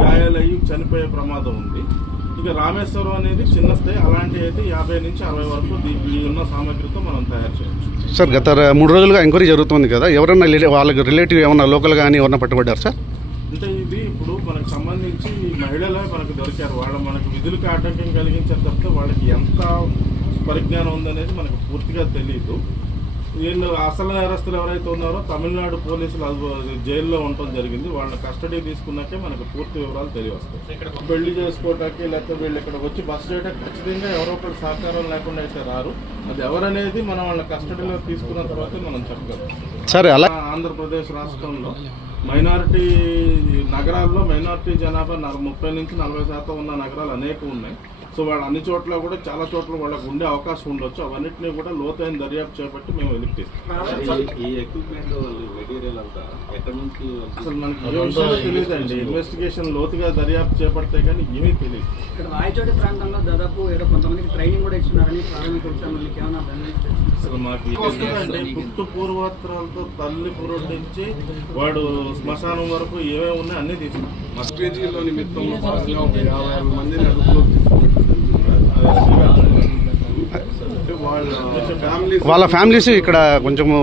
గాయాలయ్యి చనిపోయే ప్రమాదం ఉంది. ఇక రామేశ్వరం అనేది చిన్న స్థాయి, అలాంటి అయితే 50 నుంచి 60 వరకు ఈ ఉన్న సామగ్రితో మనం తయారు చేయొచ్చు. సార్ గత 3 రోజులుగా ఎంక్వైరీ జరుగుతుంది కదా, ఎవరన్నా వాళ్ళకి రిలేటివ్ ఏమన్నా లోకల్ కానీ ఎవరన్నా పట్టుబడ్డారు సార్? అంటే ఇది ఇప్పుడు మనకు సంబంధించి మహిళలే మనకు దొరికారు. వాళ్ళు మనకు విధులకు ఆటంకం కలిగించారు తప్పితే వాళ్ళకి ఎంత పరిజ్ఞానం ఉందనేది మనకు పూర్తిగా తెలియదు. వీళ్ళు అసలు నేరస్తులు ఎవరైతే ఉన్నారో తమిళనాడు పోలీసులు జైల్లో ఉండటం జరిగింది. వాళ్ళని కస్టడీ తీసుకున్నాకే మనకు పూర్తి వివరాలు తెలియవస్తాయి. పెళ్లి చేసుకోవటానికి లేకపోతే వీళ్ళు ఇక్కడ వచ్చి బస్ చేయడానికి ఖచ్చితంగా ఎవరో ఒకటి సహకారం లేకుండా అయితే రారు. అది ఎవరనేది మనం వాళ్ళ కస్టడీలో తీసుకున్న తర్వాత మనం చెప్పగలం. సరే, అలా ఆంధ్రప్రదేశ్ రాష్ట్రంలో మైనారిటీ నగరాల్లో మైనారిటీ జనాభా 30 నుంచి 40% ఉన్న నగరాలు అనేక ఉన్నాయి. సో వాళ్ళు అన్ని చోట్ల కూడా చాలా చోట్ల వాళ్ళకు ఉండే అవకాశం ఉండొచ్చు. అవన్నింటినీ కూడా లోతైన దర్యాప్తు చేపట్టి మేము వెలికిస్తాం. అసలు మనకి ఏ విషయాలు తెలియదండి. ఇన్వెస్టిగేషన్ లోతుగా దర్యాప్తు చేపడితే కానీ ఏమీ తెలియదు. ఇక్కడ రాయచోటి ప్రాంతంలో దాదాపు కొంతమందికి ట్రైనింగ్ కూడా ఇస్తున్నారని ప్రాథమిక అసలు మాకు వస్తుందండి. పుట్టు పూర్వోత్తరాలతో తల్లి పురుటించి వాడు శ్మశానం వరకు ఏమేమి ఉన్నాయి అన్నీ తీసుకున్నాం. మస్కేజీలో నిమిత్తం 50 మందిని అదుపులోకి తీసుకున్నట్టు వాళ్ళ ఫ్యామిలీస్ ఇక్కడ కొంచెము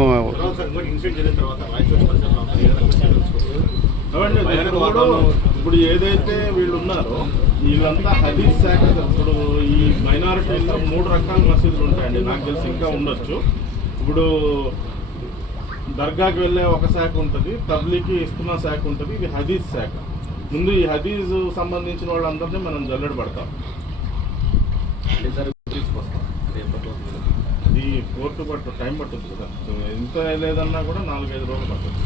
ఇప్పుడు ఏదైతే వీళ్ళు ఉన్నారో వీళ్ళంతా హదీస్ శాఖ. ఇప్పుడు ఈ మైనారిటీలో 3 రకాల మసీదులు ఉంటాయండి. నాకు తెలిసి ఇంకా ఉండొచ్చు. ఇప్పుడు దర్గాకి వెళ్ళే ఒక శాఖ ఉంటుంది, తబ్లీకి ఇస్తున్న శాఖ ఉంటుంది, ఇది హదీస్ శాఖ. ముందు ఈ హదీస్ సంబంధించిన వాళ్ళందరినీ మనం జల్లెడ పడతాం. అది కోర్టు టైం పట్టుద్ది కదా. ఎంత లేదన్నా కూడా 4-5 రోజులు పడుతుంది.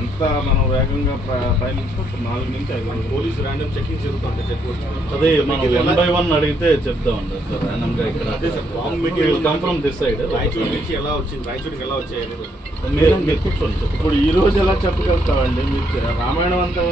ఎంత మనం వేగంగా ప్రయాణించినా 4 నుంచి 5 రోజులు. పోలీసు ర్యాండమ్ చెకింగ్ జరుగుతుంటే అదే మనం 1 by 1 అడిగితే చెప్తామండి సార్. ర్యాండమ్ గా ఇక్కడ నుంచి ఎలా వచ్చింది, రాయచోటికి ఎలా వచ్చాయి అనేది మీరు కూర్చోండి. ఇప్పుడు ఈ రోజు ఎలా చెప్పగలుగుతామండి? మీరు రామాయణం అంతా